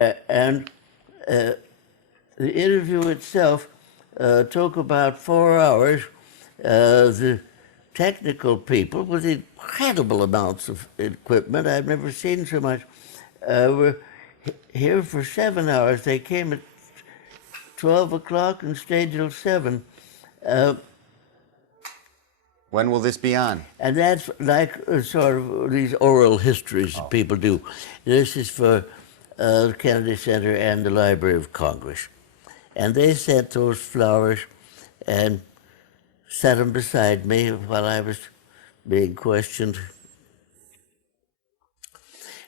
And the interview itself took about 4 hours. The technical people, with incredible amounts of equipment, I've never seen so much, were here for 7 hours. They came at 12 o'clock and stayed till 7. When will this be on? And that's like sort of these oral histories that people do. This is for the Kennedy Center and the Library of Congress. And they sent those flowers and set them beside me while I was being questioned.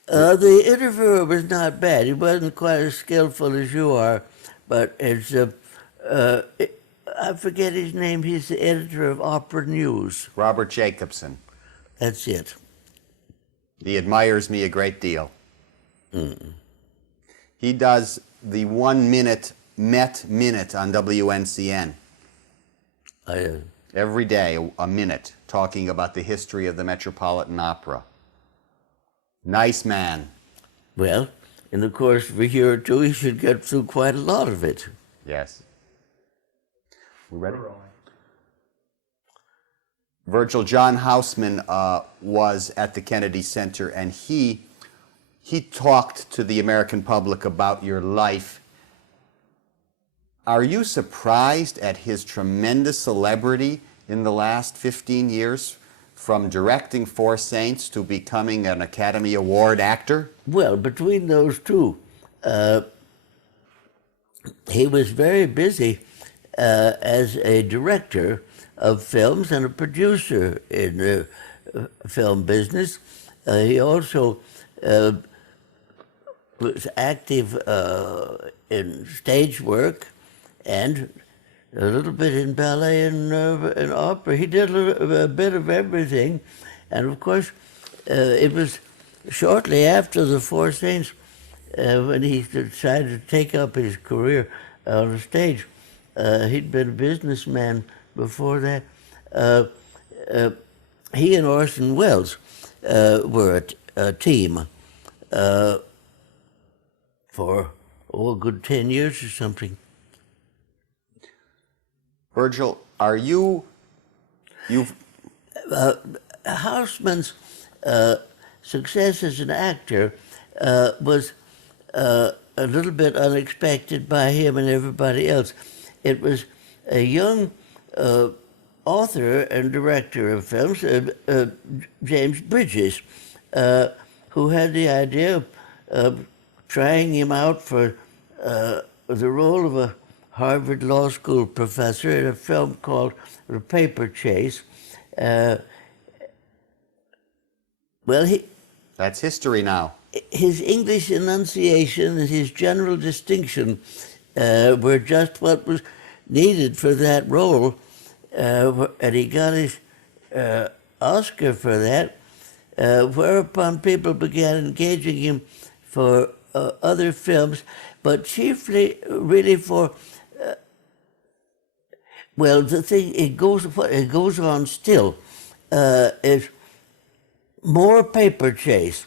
The interviewer was not bad. He wasn't quite as skillful as you are, but it's I forget his name. He's the editor of Opera News. Robert Jacobson. That's it. He admires me a great deal. He does the 1 minute Met Minute on WNCN. Every day, a minute, talking about the history of the Metropolitan Opera. Nice man. Well, in the course of a year or two, he should get through quite a lot of it. Yes. We ready? Virgil, John Houseman was at the Kennedy Center, and he talked to the American public about your life. Are you surprised at his tremendous celebrity in the last 15 years, from directing Four Saints to becoming an Academy Award actor? Well, between those two, he was very busy as a director of films and a producer in the film business. He also was active in stage work and a little bit in ballet and opera. He did a bit of everything. And of course, it was shortly after the Four Saints when he decided to take up his career on the stage. He'd been a businessman before that. He and Orson Welles were a team for a good 10 years or something. Virgil, are you've Houseman's success as an actor was a little bit unexpected by him and everybody else. It was a young author and director of films, James Bridges, who had the idea of trying him out for the role of a Harvard Law School professor in a film called The Paper Chase. That's history now. His English enunciation and his general distinction were just what was needed for that role, and he got his Oscar for that, whereupon people began engaging him for other films, but chiefly really for the thing it goes on still is more Paper Chase.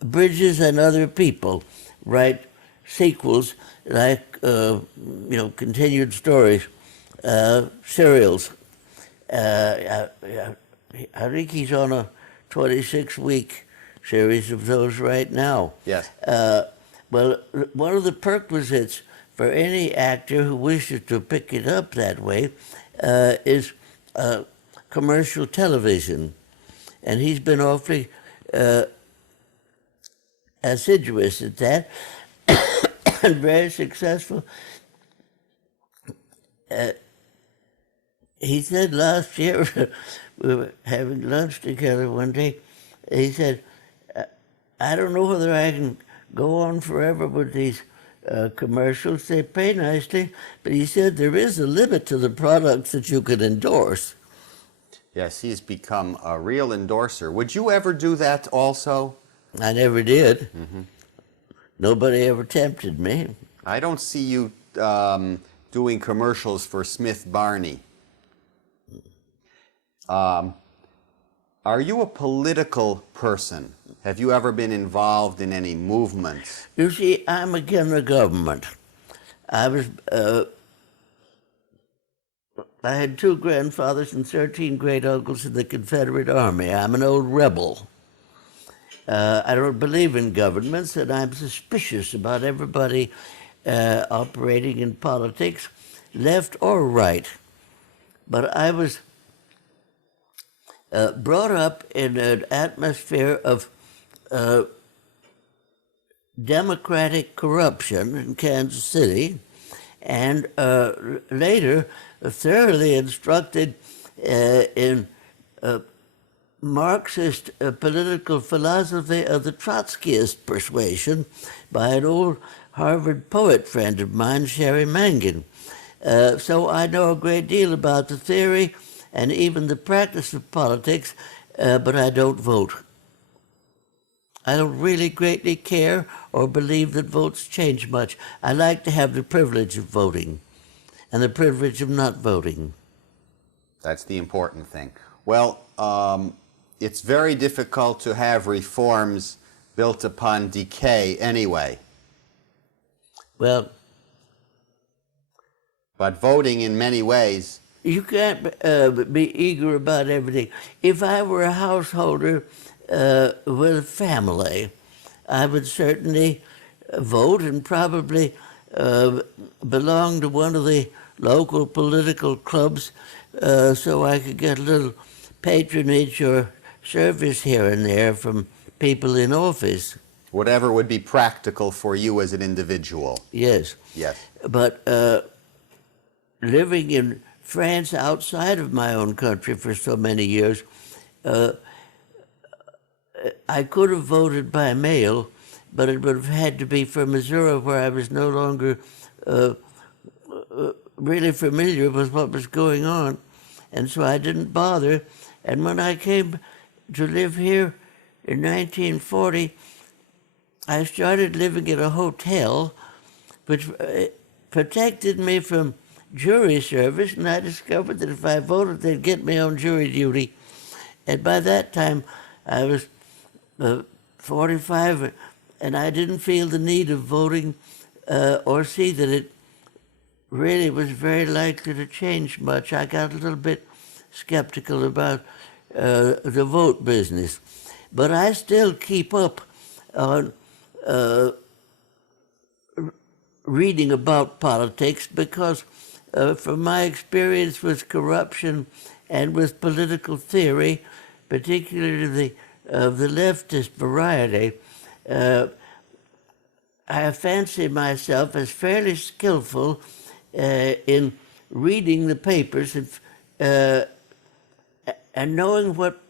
Bridges and other people write sequels like continued stories, serials. I think he's on a 26-week series of those right now. Yes. Well, one of the prerequisites for any actor who wishes to pick it up that way is commercial television. And he's been awfully assiduous at that and very successful. He said last year, we were having lunch together one day, he said, I don't know whether I can go on forever with these commercials. They pay nicely, but he said there is a limit to the products that you can endorse. Yes, he's become a real endorser. Would you ever do that also? I never did. Mm-hmm. Nobody ever tempted me. I don't see you doing commercials for Smith Barney. Are Are you a political person? Have you ever been involved in any movements? You see, I'm against the government. I had 2 grandfathers and 13 great uncles in the Confederate Army. I'm an old rebel. I don't believe in governments, and I'm suspicious about everybody operating in politics, left or right. But I was brought up in an atmosphere of democratic corruption in Kansas City, and later thoroughly instructed in Marxist political philosophy of the Trotskyist persuasion by an old Harvard poet friend of mine, Sherry Mangan. So I know a great deal about the theory and even the practice of politics, but I don't vote. I don't really greatly care or believe that votes change much. I like to have the privilege of voting and the privilege of not voting. That's the important thing. Well, it's very difficult to have reforms built upon decay anyway. Well, but voting in many ways... You can't be eager about everything. If I were a householder with a family, I would certainly vote and probably belong to one of the local political clubs so I could get a little patronage or service here and there from people in office. Whatever would be practical for you as an individual. Yes. Yes. But living in France outside of my own country for so many years, I could have voted by mail, but it would have had to be for Missouri, where I was no longer really familiar with what was going on, and so I didn't bother. And when I came to live here in 1940, I started living in a hotel, which protected me from jury service, and I discovered that if I voted, they'd get me on jury duty. And by that time, I was 45, and I didn't feel the need of voting or see that it really was very likely to change much. I got a little bit skeptical about the vote business. But I still keep up on reading about politics because from my experience with corruption and with political theory, particularly of the leftist variety, I fancy myself as fairly skillful in reading the papers and knowing what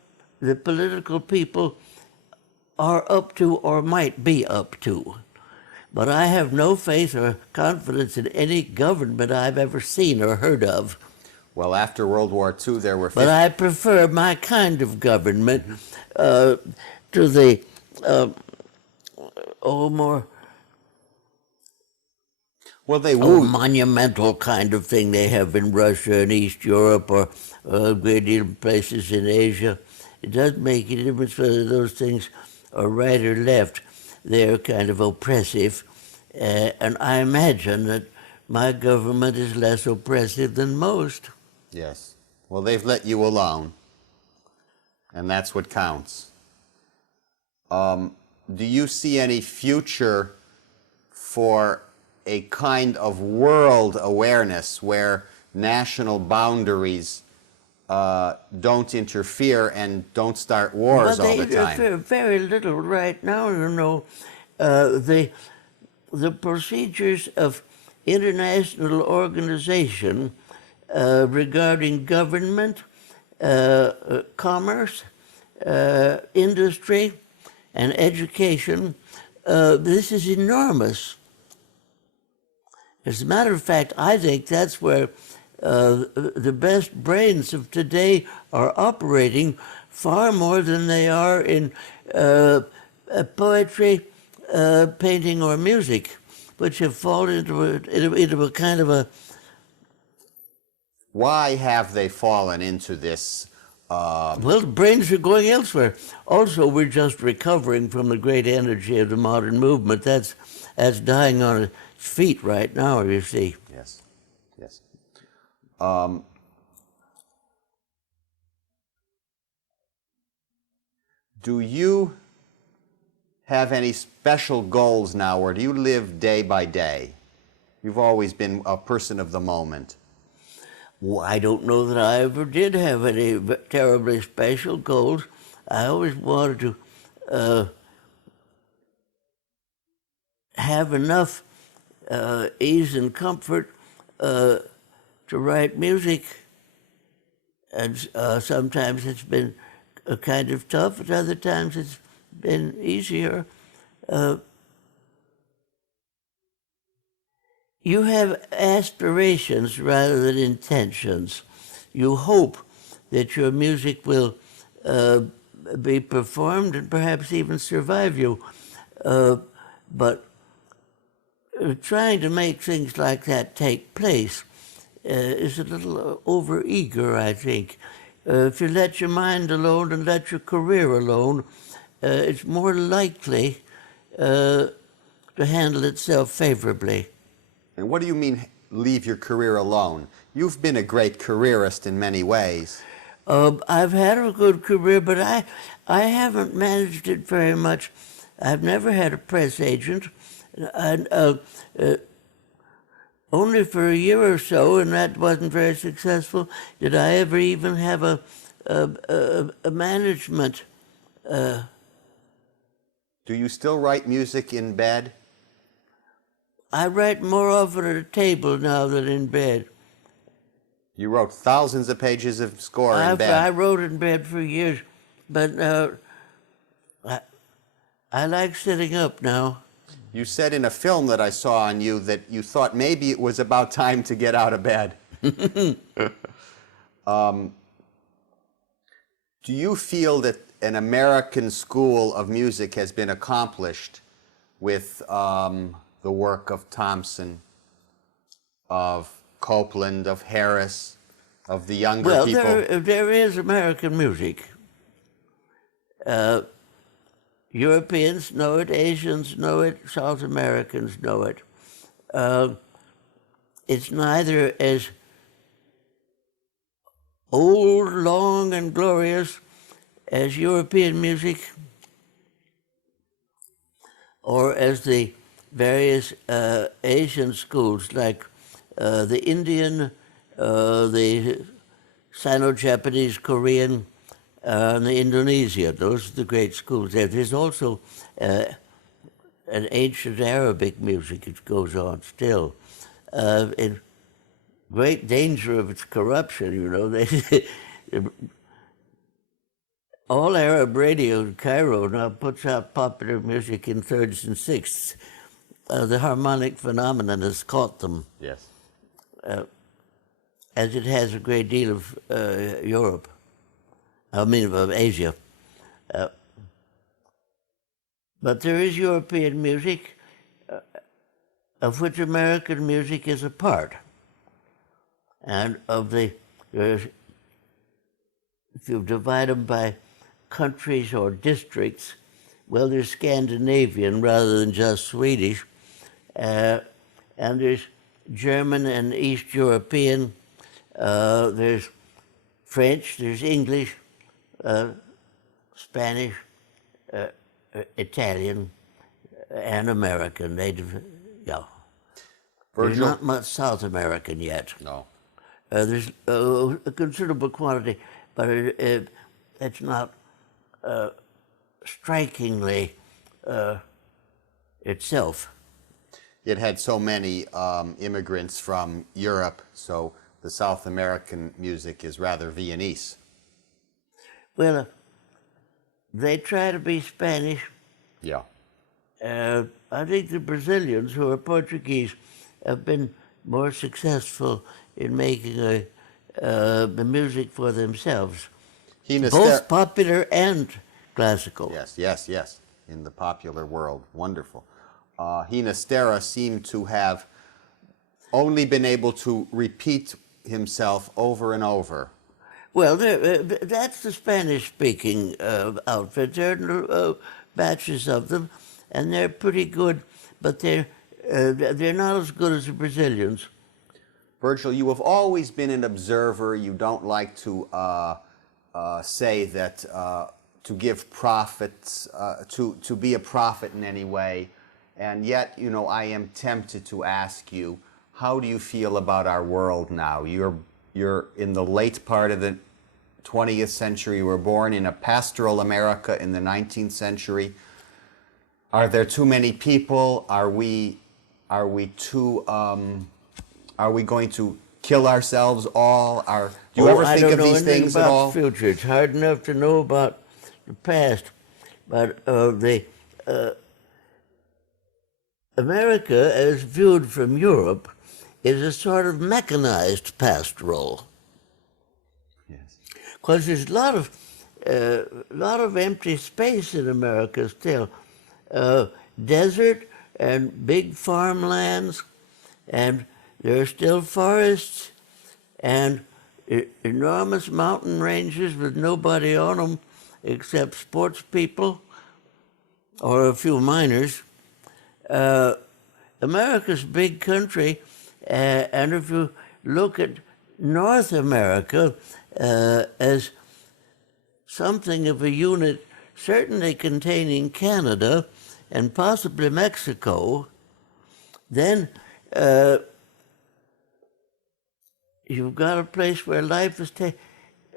the political people are up to or might be up to. But I have no faith or confidence in any government I've ever seen or heard of. Well, after World War II, there were... But I prefer my kind of government to the more monumental kind of thing they have in Russia and East Europe or a great deal of places in Asia. It doesn't make any difference whether those things are right or left. They're kind of oppressive, and I imagine that my government is less oppressive than most. Yes. Well, they've let you alone, and that's what counts. Do you see any future for a kind of world awareness where national boundaries don't interfere and don't start wars all the time? They interfere very little right now, you know. The procedures of international organization regarding government, commerce, industry, and education, this is enormous. As a matter of fact, I think that's where the best brains of today are operating far more than they are in poetry, painting, or music, which have fallen into a kind of a... Why have they fallen into this Well, the brains are going elsewhere. Also, we're just recovering from the great energy of the modern movement. That's dying on its feet right now, you see. Yes, yes. Do you have any special goals now, or do you live day by day? You've always been a person of the moment. Well, I don't know that I ever did have any terribly special goals. I always wanted to have enough ease and comfort to write music. And sometimes it's been kind of tough, at other times it's been easier. You have aspirations rather than intentions. You hope that your music will be performed and perhaps even survive you. But trying to make things like that take place is a little over-eager, I think. If you let your mind alone and let your career alone, it's more likely to handle itself favorably. And what do you mean, leave your career alone? You've been a great careerist in many ways. I've had a good career, but I haven't managed it very much. I've never had a press agent, and only for a year or so, and that wasn't very successful, did I ever even have a management. Do you still write music in bed? I write more often at a table now than in bed. You wrote thousands of pages of score in bed. I wrote in bed for years, but I like sitting up now. You said in a film that I saw on you that you thought maybe it was about time to get out of bed. Do you feel that an American school of music has been accomplished with the work of Thomson, of Copeland, of Harris, of the younger people? Well, there is American music. Europeans know it, Asians know it, South Americans know it. It's neither as old, long, and glorious as European music or as the various Asian schools like the Indian, the Sino-Japanese, Korean, and the Indonesian. Those are the great schools there. There's also an ancient Arabic music that goes on still. In great danger of its corruption, you know. All Arab radio in Cairo now puts out popular music in thirds and sixths. The harmonic phenomenon has caught them. Yes. As it has a great deal of Europe. I mean, of Asia. But there is European music, of which American music is a part. And if you divide them by countries or districts, well, there's Scandinavian rather than just Swedish. And there's German and East European. There's French, there's English, Spanish, Italian, and American. Yeah. There's Virgil? not much South American yet. No. There's a considerable quantity, but it's not strikingly itself. It had so many immigrants from Europe, so the South American music is rather Viennese. Well, they try to be Spanish. Yeah. I think the Brazilians, who are Portuguese, have been more successful in making the music for themselves, both popular and classical. Yes, yes, yes, in the popular world. Wonderful. Ginastera seemed to have only been able to repeat himself over and over. Well, that's the Spanish-speaking outfit. There are batches of them, and they're pretty good, but they're not as good as the Brazilians. Virgil, you have always been an observer. You don't like to say that to give profits, to be a prophet in any way. And yet, you know, I am tempted to ask you, how do you feel about our world now? You're in the late part of the 20th century. You were born in a pastoral America in the 19th century. Are there too many people? Are we too? Are we going to kill ourselves all? Do you ever think of these things at all? I don't know anything about the future. It's hard enough to know about the past, but America, as viewed from Europe, is a sort of mechanized pastoral. Yes. Because there's a lot of empty space in America still. Desert and big farmlands, and there are still forests and enormous mountain ranges with nobody on them except sports people or a few miners. America's a big country, and if you look at North America as something of a unit, certainly containing Canada and possibly Mexico, then you've got a place where life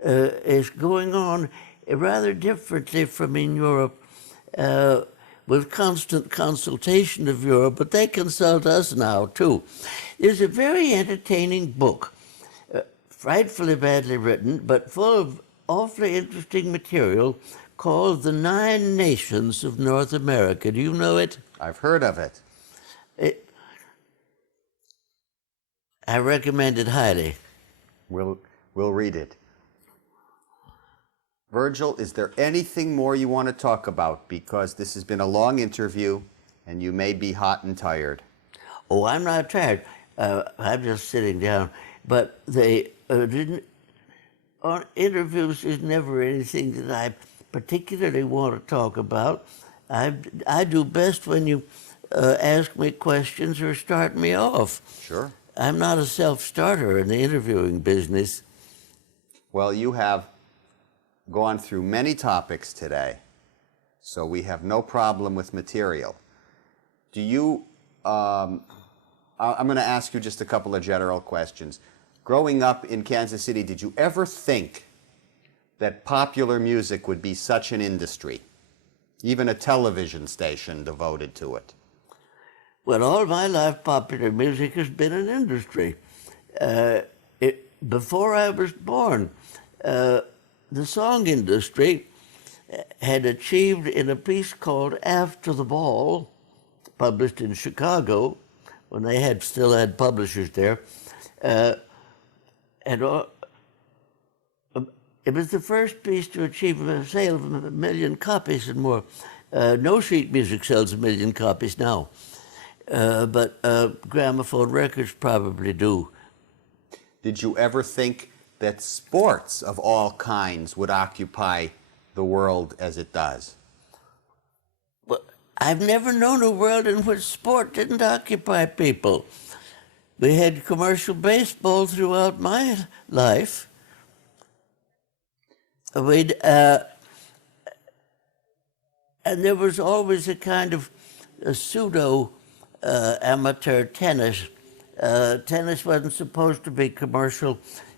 is going on rather differently from in Europe, with constant consultation of Europe, but they consult us now too. There's a very entertaining book, frightfully badly written, but full of awfully interesting material, called The 9 Nations of North America. Do you know it? I've heard of it. I recommend it highly. We'll read it. Virgil, is there anything more you want to talk about? Because this has been a long interview, and you may be hot and tired. Oh, I'm not tired. I'm just sitting down. But they didn't. On interviews, there's never anything that I particularly want to talk about. I do best when you ask me questions or start me off. Sure. I'm not a self-starter in the interviewing business. Well, you have gone through many topics today, so we have no problem with material. Do you, I'm going to ask you just a couple of general questions. Growing up in Kansas City, did you ever think that popular music would be such an industry, even a television station devoted to it? Well, all my life, popular music has been an industry. Before I was born, the song industry had achieved in a piece called After the Ball, published in Chicago, when they still had publishers there, and it was the first piece to achieve a sale of 1 million copies and more. No sheet music sells 1 million copies now, but gramophone records probably do. Did you ever think that sports of all kinds would occupy the world as it does? Well, I've never known a world in which sport didn't occupy people. We had commercial baseball throughout my life. And there was always a kind of a pseudo amateur tennis. Tennis wasn't supposed to be commercial,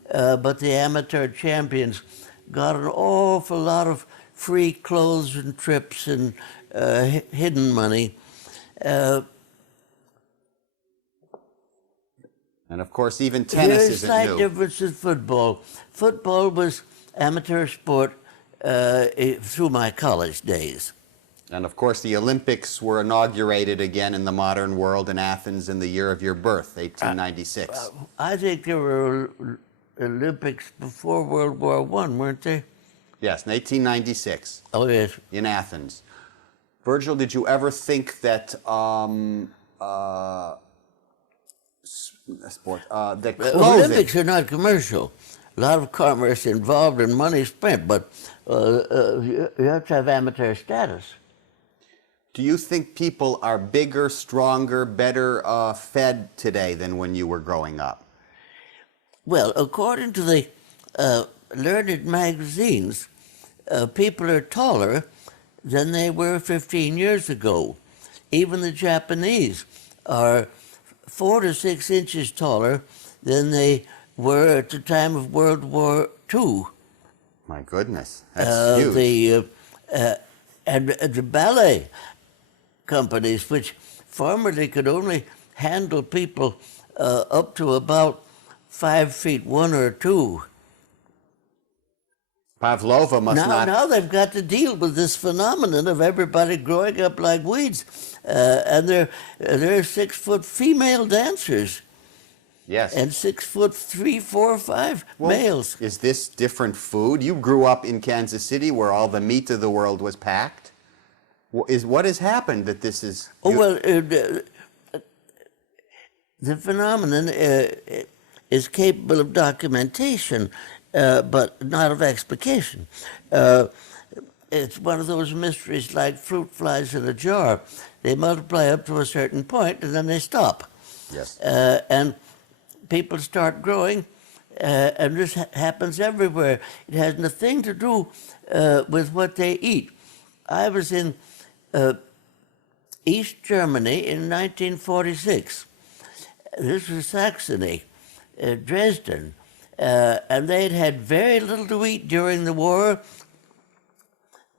but the amateur champions got an awful lot of free clothes and trips and hidden money. And of course, even tennis There's isn't a slight new. difference in football. Football was amateur sport through my college days. And of course, the Olympics were inaugurated again in the modern world in Athens in the year of your birth, 1896. I think there were Olympics before World War I, weren't there? Yes, in 1896. Oh, yes. In Athens. Virgil, did you ever think that that clothing? Olympics are not commercial. a lot of commerce involved and money spent, but you have to have amateur status. Do you think people are bigger, stronger, better fed today than when you were growing up? Well, according to the learned magazines, people are taller than they were 15 years ago. Even the Japanese are 4 to 6 inches taller than they were at the time of World War II. My goodness, that's huge. And the ballet companies, which formerly could only handle people up to about 5 feet 1 or 2. Pavlova must not... Now they've got to deal with this phenomenon of everybody growing up like weeds, and they're 6-foot female dancers. Yes. And 6'3", 4, 5 males. Is this different food? You grew up in Kansas City where all the meat of the world was packed. What has happened that this is... The phenomenon is capable of documentation, but not of explication. It's one of those mysteries like fruit flies in a jar. They multiply up to a certain point and then they stop. Yes. And people start growing, and this happens everywhere. It has nothing to do with what they eat. I was in East Germany in 1946. This was Saxony, Dresden, and they'd had very little to eat during the war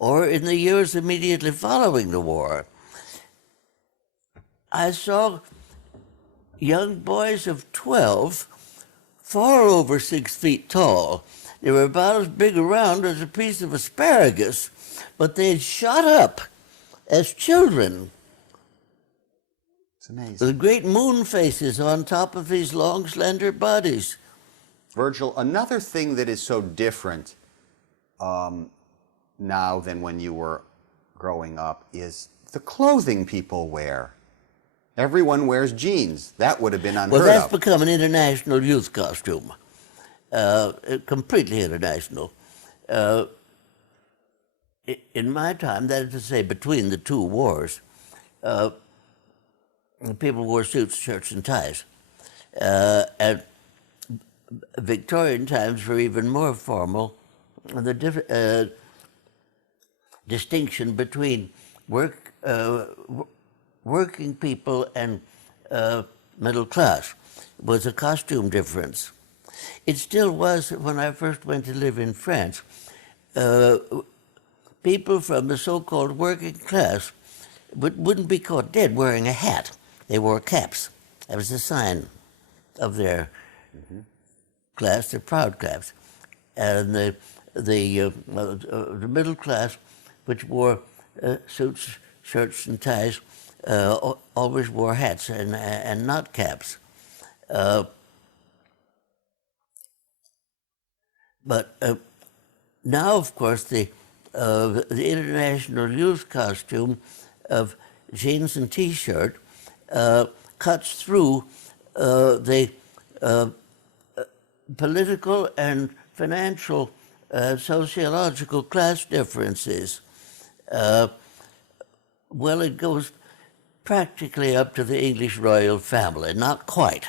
or in the years immediately following the war. I saw young boys of 12, far over 6 feet tall. They were about as big around as a piece of asparagus, but they'd shot up as children. It's amazing. The great moon faces on top of these long, slender bodies. Virgil, another thing that is so different now than when you were growing up is the clothing people wear. Everyone wears jeans. That would have been unheard Well, that's of. become an international youth costume, completely international. In my time, that is to say, between the two wars, people wore suits, shirts, and ties. And Victorian times were even more formal. The distinction between working people and middle class was a costume difference. It still was when I first went to live in France. People from the so-called working class wouldn't be caught dead wearing a hat. They wore caps. That was a sign of their class, their proud class. And the middle class, which wore suits, shirts, and ties, always wore hats and not caps. But now, of course, the international youth costume of jeans and T-shirt cuts through the political and financial, sociological class differences. Well, it goes practically up to the English royal family, not quite.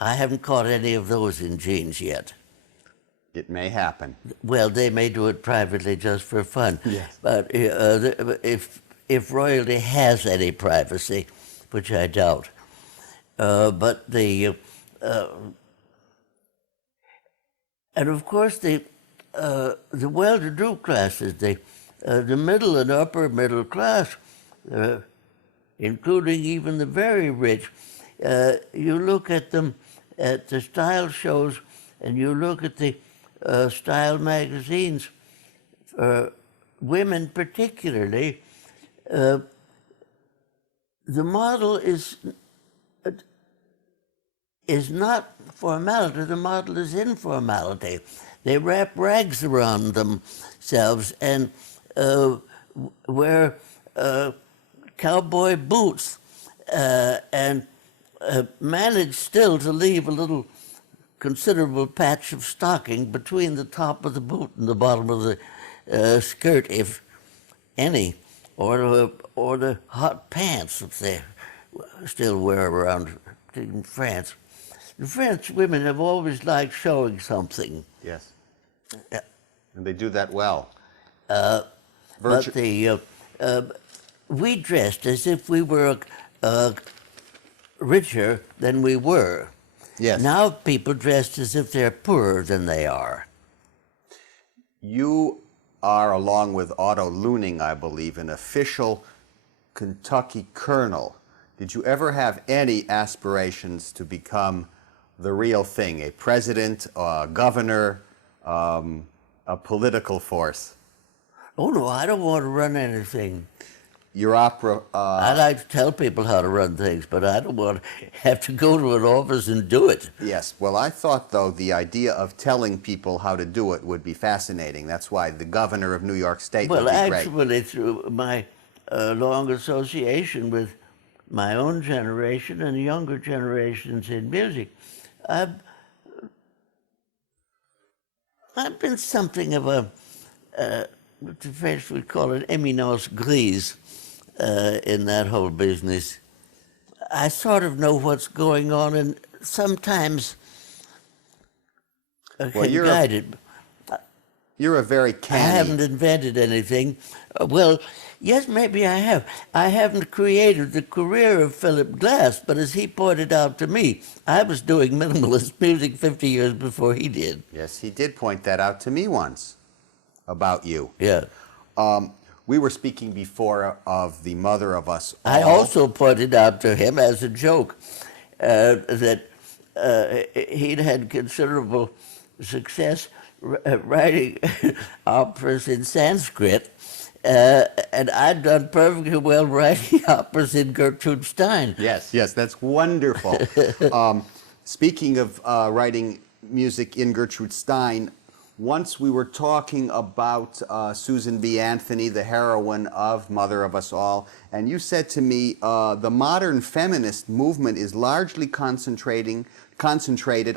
I haven't caught any of those in jeans yet. It may happen. Well, they may do it privately just for fun. Yes. But if royalty has any privacy, which I doubt, but and of course the well-to-do classes, the middle and upper middle class, including even the very rich, you look at them at the style shows, and you look at the style magazines, women particularly, the model is not formality, the model is informality. They wrap rags around themselves and wear cowboy boots and manage still to leave a little considerable patch of stocking between the top of the boot and the bottom of the skirt, if any, or the hot pants that they still wear around in France. The French women have always liked showing something. Yes. Yeah. And they do that well. But we dressed as if we were richer than we were. Yes. Now people dressed as if they're poorer than they are. You are, along with Otto Luning, I believe, an official Kentucky colonel. Did you ever have any aspirations to become the real thing, a president, a governor, a political force? Oh, no, I don't want to run anything. Your opera... I like to tell people how to run things, but I don't want to have to go to an office and do it. Yes. Well, I thought, though, the idea of telling people how to do it would be fascinating. That's why the governor of New York State would be great. Well, actually, through my long association with my own generation and younger generations in music, I've been something of a, what the French would call an éminence grise in that whole business. I sort of know what's going on, and sometimes can guide it. You're a very canny... I haven't invented anything. Well, yes, maybe I have. I haven't created the career of Philip Glass, but as he pointed out to me, I was doing minimalist music 50 years before he did. Yes, he did point that out to me once about you. Yeah. We were speaking before of the mother of us all. I also pointed out to him as a joke that he'd had considerable success writing operas in Sanskrit, and I'd done perfectly well writing operas in Gertrude Stein. Yes, that's wonderful. Speaking of writing music in Gertrude Stein, once we were talking about Susan B. Anthony, the heroine of Mother of Us All, and you said to me, the modern feminist movement is largely concentrated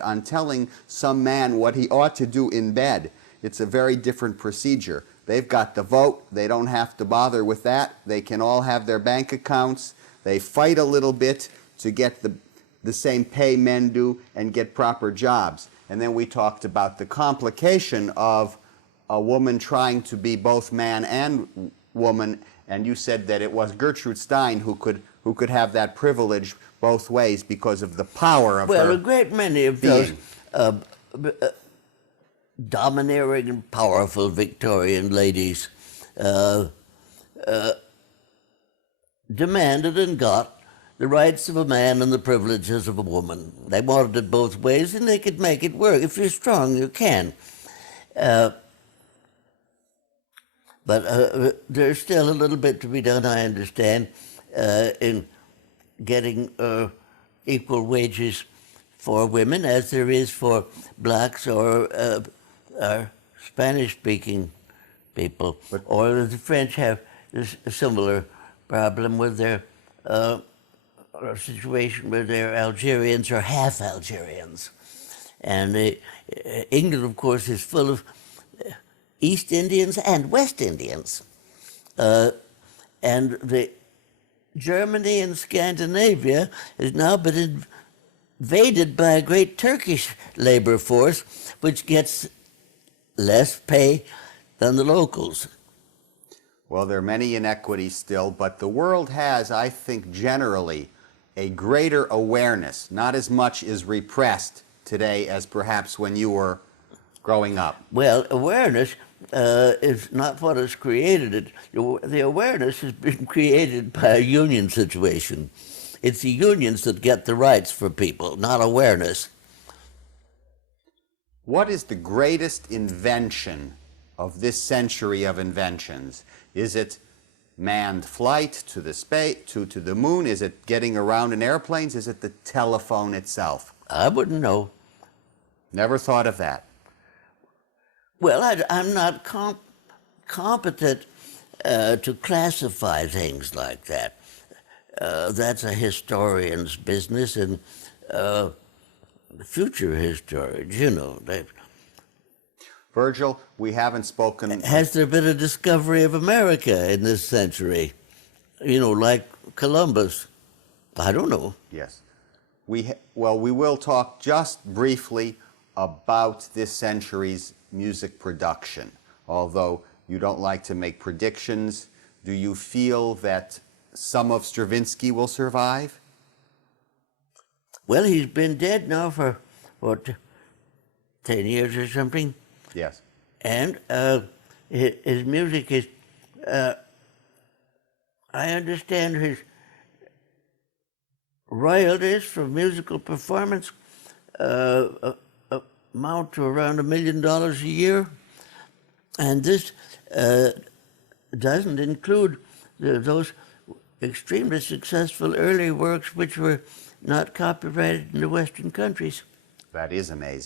on telling some man what he ought to do in bed. It's a very different procedure. They've got the vote. They don't have to bother with that. They can all have their bank accounts. They fight a little bit to get the same pay men do and get proper jobs. And then we talked about the complication of a woman trying to be both man and woman, and you said that it was Gertrude Stein who could have that privilege both ways because of the power of her. Well, a great many of those domineering and powerful Victorian ladies demanded and got the rights of a man and the privileges of a woman. They wanted it both ways, and they could make it work. If you're strong, you can. But there's still a little bit to be done, I understand, in getting equal wages for women as there is for blacks or Spanish-speaking people. Or the French have a similar problem with their situation where they're Algerians or half Algerians. And England, of course, is full of East Indians and West Indians. And Germany and Scandinavia has now been invaded by a great Turkish labor force, which gets less pay than the locals. Well, there are many inequities still, but the world has, I think, generally a greater awareness. Not as much is repressed today as perhaps when you were growing up. Well, awareness is not what has created it. The awareness has been created by a union situation. It's the unions that get the rights for people, not awareness. What is the greatest invention of this century of inventions? Is it manned flight to the space, to the moon? Is it getting around in airplanes? Is it the telephone itself? I wouldn't know. Never thought of that. Well, I'm not competent to classify things like that. That's a historian's business, and future historians, you know. Virgil, we haven't spoken. Has there been a discovery of America in this century? You know, like Columbus? I don't know. Yes. We will talk just briefly about this century's music production. Although you don't like to make predictions, do you feel that some of Stravinsky will survive? Well, he's been dead now for, what, 10 years or something? Yes. And his music is, I understand his royalties for musical performance amount to around $1 million a year. And this doesn't include those extremely successful early works which were not copyrighted in the Western countries. That is amazing.